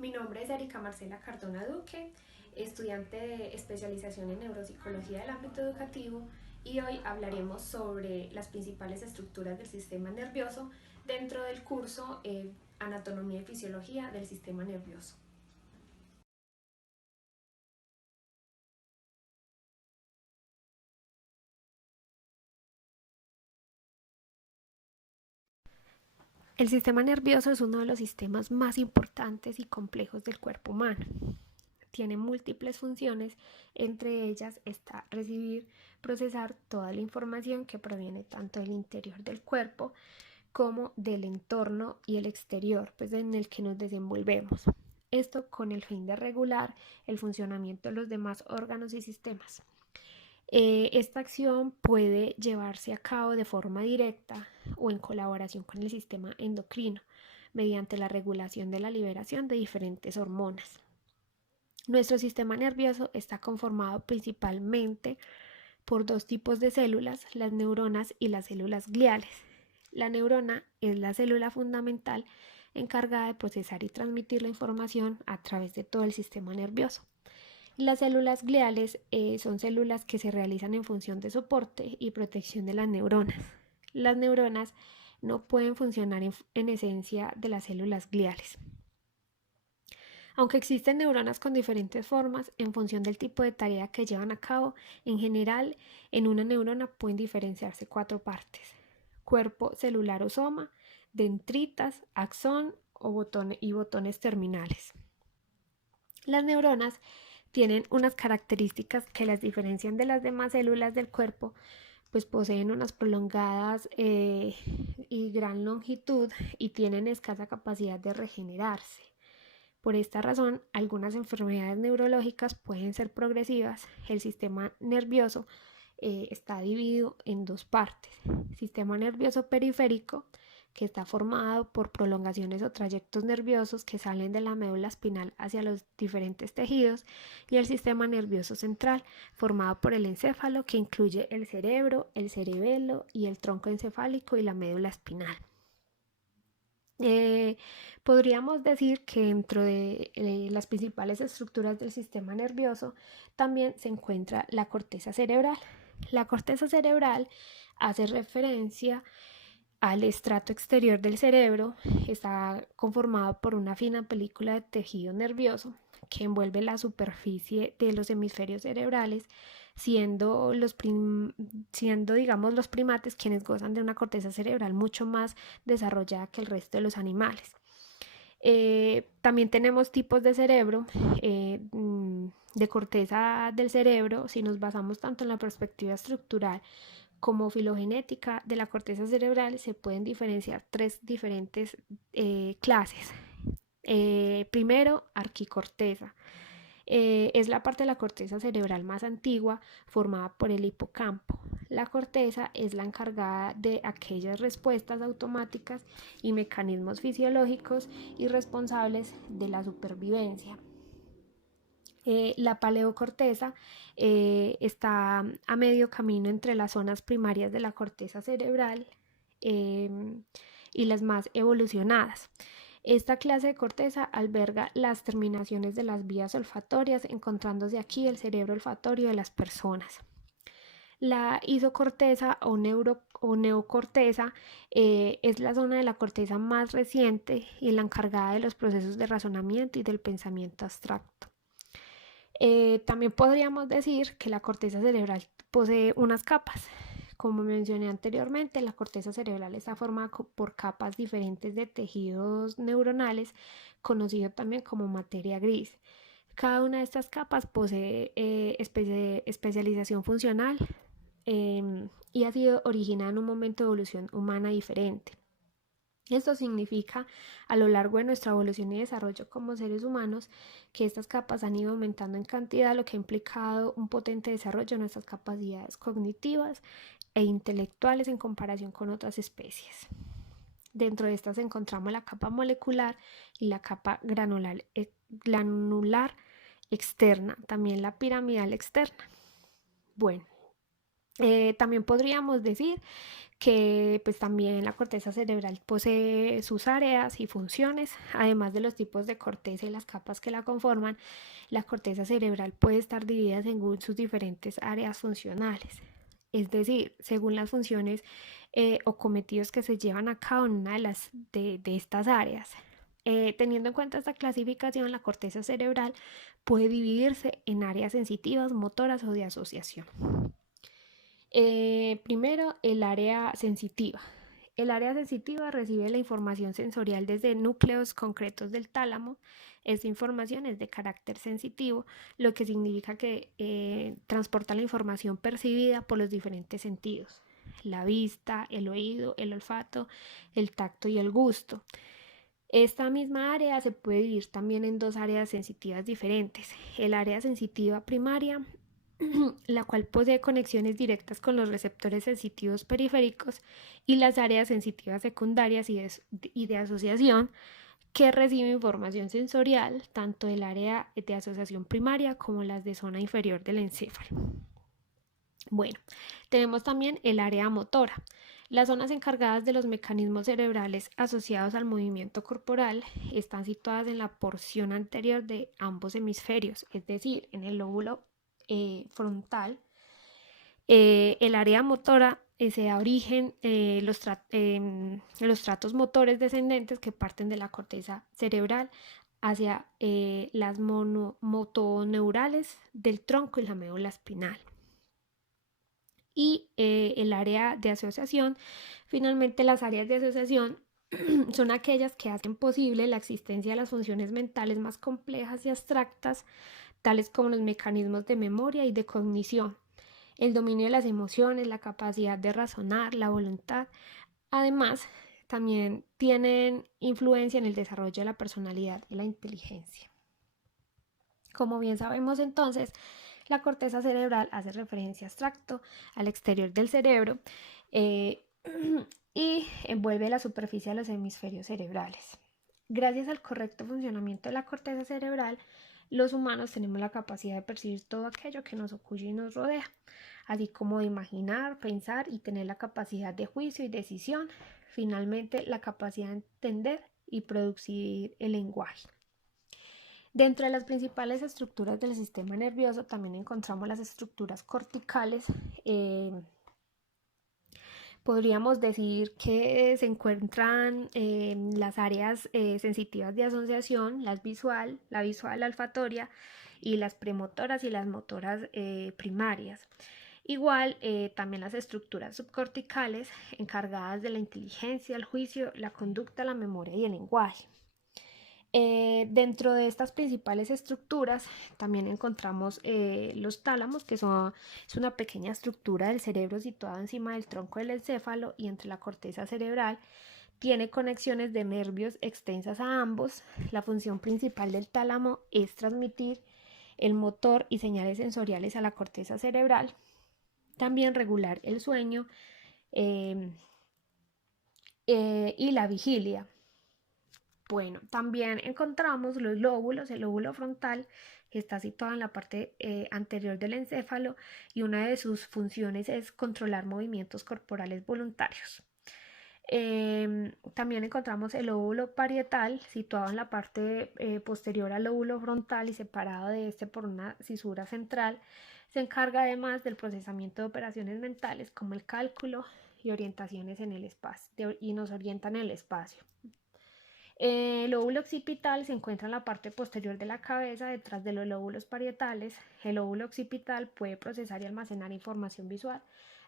Mi nombre es Erika Marcela Cardona Duque, estudiante de especialización en neuropsicología del ámbito educativo, y hoy hablaremos sobre las principales estructuras del sistema nervioso dentro del curso Anatomía y Fisiología del Sistema Nervioso. El sistema nervioso es uno de los sistemas más importantes y complejos del cuerpo humano. Tiene múltiples funciones, entre ellas está recibir, procesar toda la información que proviene tanto del interior del cuerpo como del entorno y el exterior, pues en el que nos desenvolvemos. Esto con el fin de regular el funcionamiento de los demás órganos y sistemas. Esta acción puede llevarse a cabo de forma directa o en colaboración con el sistema endocrino, mediante la regulación de la liberación de diferentes hormonas. Nuestro sistema nervioso está conformado principalmente por dos tipos de células, las neuronas y las células gliales. La neurona es la célula fundamental encargada de procesar y transmitir la información a través de todo el sistema nervioso. Las células gliales son células que se realizan en función de soporte y protección de las neuronas. Las neuronas no pueden funcionar en esencia de las células gliales. Aunque existen neuronas con diferentes formas, en función del tipo de tarea que llevan a cabo, en general, en una neurona pueden diferenciarse cuatro partes: cuerpo celular o soma, dendritas, axón y botones terminales. Las neuronas tienen unas características que las diferencian de las demás células del cuerpo, pues poseen unas prolongadas y gran longitud y tienen escasa capacidad de regenerarse. Por esta razón, algunas enfermedades neurológicas pueden ser progresivas. El sistema nervioso está dividido en dos partes: sistema nervioso periférico, que está formado por prolongaciones o trayectos nerviosos que salen de la médula espinal hacia los diferentes tejidos, y el sistema nervioso central, formado por el encéfalo, que incluye el cerebro, el cerebelo y el tronco encefálico y la médula espinal. Eh, Podríamos decir que dentro de las principales estructuras del sistema nervioso también se encuentra la corteza cerebral. La corteza cerebral hace referencia al estrato exterior del cerebro. Está conformado por una fina película de tejido nervioso que envuelve la superficie de los hemisferios cerebrales, siendo digamos los primates quienes gozan de una corteza cerebral mucho más desarrollada que el resto de los animales. También tenemos tipos de cerebro, de corteza del cerebro. Si nos basamos tanto en la perspectiva estructural como filogenética de la corteza cerebral, se pueden diferenciar tres diferentes clases. Primero, arquicorteza. Es la parte de la corteza cerebral más antigua, formada por el hipocampo. La corteza es la encargada de aquellas respuestas automáticas y mecanismos fisiológicos y responsables de la supervivencia. La paleocorteza está a medio camino entre las zonas primarias de la corteza cerebral eh, y las más evolucionadas. Esta clase de corteza alberga las terminaciones de las vías olfatorias, encontrándose aquí el cerebro olfatorio de las personas. La isocorteza o neocorteza es la zona de la corteza más reciente y la encargada de los procesos de razonamiento y del pensamiento abstracto. También podríamos decir que la corteza cerebral posee unas capas. Como mencioné anteriormente, la corteza cerebral está formada por capas diferentes de tejidos neuronales, conocido también como materia gris. Cada una de estas capas posee especialización funcional y ha sido originada en un momento de evolución humana diferente. Esto significa, a lo largo de nuestra evolución y desarrollo como seres humanos, que estas capas han ido aumentando en cantidad, lo que ha implicado un potente desarrollo de nuestras capacidades cognitivas e intelectuales en comparación con otras especies. Dentro de estas encontramos la capa molecular y la capa granular externa, también la piramidal externa. Bueno, También podríamos decir que pues también la corteza cerebral posee sus áreas y funciones, además de los tipos de corteza y las capas que la conforman. La corteza cerebral puede estar dividida según sus diferentes áreas funcionales, es decir, según las funciones o cometidos que se llevan a cabo en una de estas áreas. Teniendo en cuenta esta clasificación, la corteza cerebral puede dividirse en áreas sensitivas, motoras o de asociación. Primero, el área sensitiva. El área sensitiva recibe la información sensorial desde núcleos concretos del tálamo. Esta información es de carácter sensitivo, lo que significa que transporta la información percibida por los diferentes sentidos: la vista, el oído, el olfato, el tacto y el gusto. Esta misma área se puede dividir también en dos áreas sensitivas diferentes: el área sensitiva primaria, la cual posee conexiones directas con los receptores sensitivos periféricos, y las áreas sensitivas secundarias y de asociación, que recibe información sensorial tanto del área de asociación primaria como las de zona inferior del encéfalo. Bueno, tenemos también el área motora. Las zonas encargadas de los mecanismos cerebrales asociados al movimiento corporal están situadas en la porción anterior de ambos hemisferios, es decir, en el lóbulo frontal. El área motora se da origen los tratos motores descendentes que parten de la corteza cerebral hacia las motoneurales del tronco y la médula espinal. Y el área de asociación, finalmente las áreas de asociación son aquellas que hacen posible la existencia de las funciones mentales más complejas y abstractas, tales como los mecanismos de memoria y de cognición, el dominio de las emociones, la capacidad de razonar, la voluntad. Además, también tienen influencia en el desarrollo de la personalidad y la inteligencia. Como bien sabemos, entonces, la corteza cerebral hace referencia abstracto al exterior del cerebro y envuelve la superficie de los hemisferios cerebrales. Gracias al correcto funcionamiento de la corteza cerebral, los humanos tenemos la capacidad de percibir todo aquello que nos ocurre y nos rodea, así como de imaginar, pensar y tener la capacidad de juicio y decisión. Finalmente, la capacidad de entender y producir el lenguaje. Dentro de las principales estructuras del sistema nervioso también encontramos las estructuras corticales. Podríamos decir que se encuentran las áreas sensitivas de asociación, la visual, la olfatoria, y las premotoras y las motoras primarias. Igual también las estructuras subcorticales, encargadas de la inteligencia, el juicio, la conducta, la memoria y el lenguaje. Dentro de estas principales estructuras también encontramos los tálamos, que es una pequeña estructura del cerebro situada encima del tronco del encéfalo y entre la corteza cerebral. Tiene conexiones de nervios extensas a ambos. La función principal del tálamo es transmitir el motor y señales sensoriales a la corteza cerebral, también regular el sueño y la vigilia. Bueno, también encontramos los lóbulos, el lóbulo frontal, que está situado en la parte anterior del encéfalo, y una de sus funciones es controlar movimientos corporales voluntarios. También encontramos el lóbulo parietal, situado en la parte posterior al lóbulo frontal y separado de este por una cisura central. Se encarga además del procesamiento de operaciones mentales como el cálculo y orientaciones en el espacio, y nos orienta en el espacio. El lóbulo occipital se encuentra en la parte posterior de la cabeza, detrás de los lóbulos parietales. El lóbulo occipital puede procesar y almacenar información visual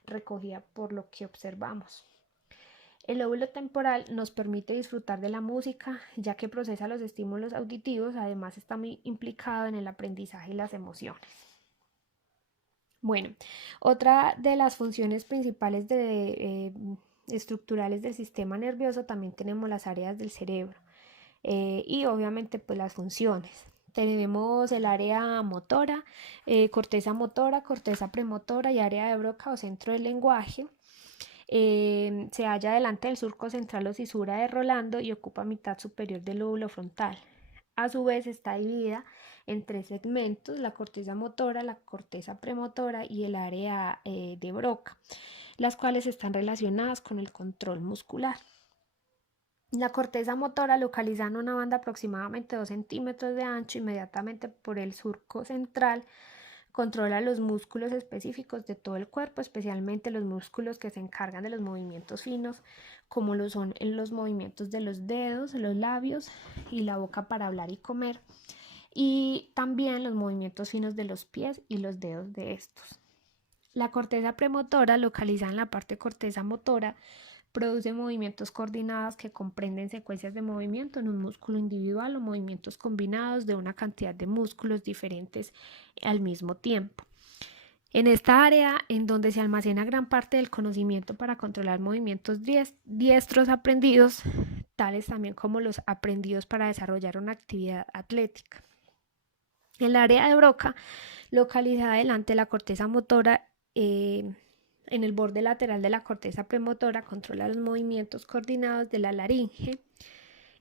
recogida por lo que observamos. El lóbulo temporal nos permite disfrutar de la música, ya que procesa los estímulos auditivos. Además, está muy implicado en el aprendizaje y las emociones. Bueno, otra de las funciones principales estructurales del sistema nervioso, también tenemos las áreas del cerebro y obviamente pues las funciones. Tenemos el área motora, corteza premotora y área de Broca o centro del lenguaje. Se halla delante del surco central o cisura de Rolando y ocupa mitad superior del lóbulo frontal. A su vez está dividida en tres segmentos: la corteza motora, la corteza premotora y el área de Broca, las cuales están relacionadas con el control muscular. La corteza motora, localizada en una banda aproximadamente 2 centímetros de ancho, inmediatamente por el surco central, controla los músculos específicos de todo el cuerpo, especialmente los músculos que se encargan de los movimientos finos, como lo son en los movimientos de los dedos, los labios y la boca para hablar y comer, y también los movimientos finos de los pies y los dedos de estos. La corteza premotora, localizada en la parte corteza motora, produce movimientos coordinados que comprenden secuencias de movimiento en un músculo individual o movimientos combinados de una cantidad de músculos diferentes al mismo tiempo. En esta área, en donde se almacena gran parte del conocimiento para controlar movimientos diestros aprendidos, tales también como los aprendidos para desarrollar una actividad atlética. El área de Broca, localizada delante de la corteza motora, en el borde lateral de la corteza premotora, controla los movimientos coordinados de la laringe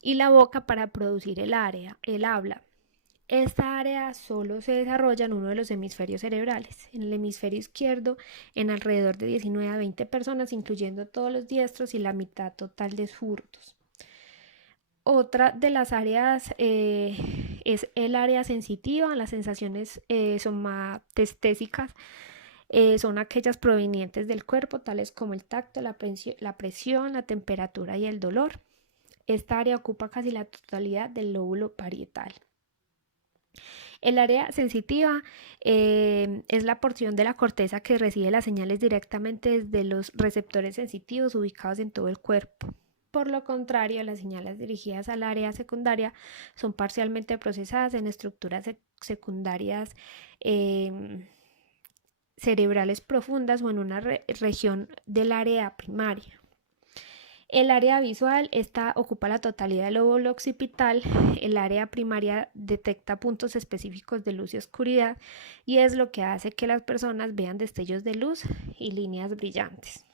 y la boca para producir el habla. Esta área solo se desarrolla en uno de los hemisferios cerebrales, en el hemisferio izquierdo, en alrededor de 19 a 20 personas, incluyendo todos los diestros y la mitad total de zurdos. Otra de las áreas es el área sensitiva. Las sensaciones somatestésicas son aquellas provenientes del cuerpo, tales como el tacto, la presión, la temperatura y el dolor. Esta área ocupa casi la totalidad del lóbulo parietal. El área sensitiva es la porción de la corteza que recibe las señales directamente desde los receptores sensitivos ubicados en todo el cuerpo. Por lo contrario, las señales dirigidas al área secundaria son parcialmente procesadas en estructuras secundarias cerebrales profundas o en una región del área primaria. El área visual ocupa la totalidad del lóbulo occipital. El área primaria detecta puntos específicos de luz y oscuridad y es lo que hace que las personas vean destellos de luz y líneas brillantes.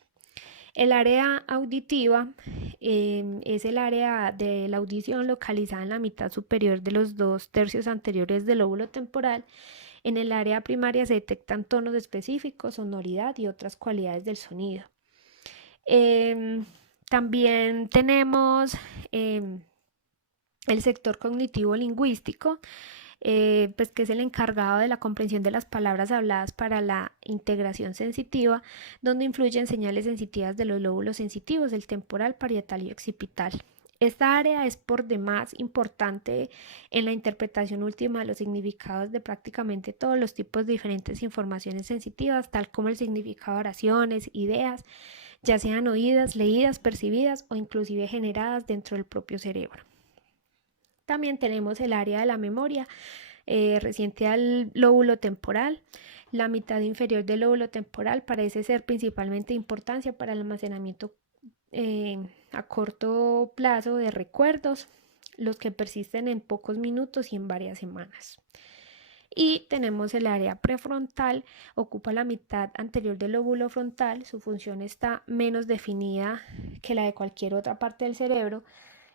El área auditiva es el área de la audición, localizada en la mitad superior de los 2/3 anteriores del lóbulo temporal. En el área primaria se detectan tonos específicos, sonoridad y otras cualidades del sonido. También tenemos el sector cognitivo-lingüístico, pues que es el encargado de la comprensión de las palabras habladas para la integración sensitiva, donde influyen señales sensitivas de los lóbulos sensitivos, el temporal, parietal y occipital. Esta área es por demás importante en la interpretación última de los significados de prácticamente todos los tipos de diferentes informaciones sensitivas, tal como el significado de oraciones, ideas, ya sean oídas, leídas, percibidas o inclusive generadas dentro del propio cerebro. También tenemos el área de la memoria, reciente al lóbulo temporal. La mitad inferior del lóbulo temporal parece ser principalmente de importancia para el almacenamiento a corto plazo de recuerdos, los que persisten en pocos minutos y en varias semanas. Y tenemos el área prefrontal, ocupa la mitad anterior del lóbulo frontal. Su función está menos definida que la de cualquier otra parte del cerebro.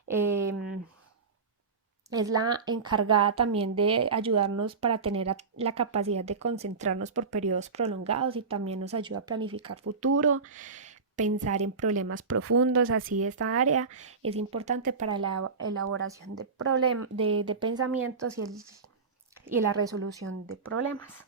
Es la encargada también de ayudarnos para tener la capacidad de concentrarnos por periodos prolongados y también nos ayuda a planificar futuro, pensar en problemas profundos. Así, esta área es importante para la elaboración de pensamientos y la resolución de problemas.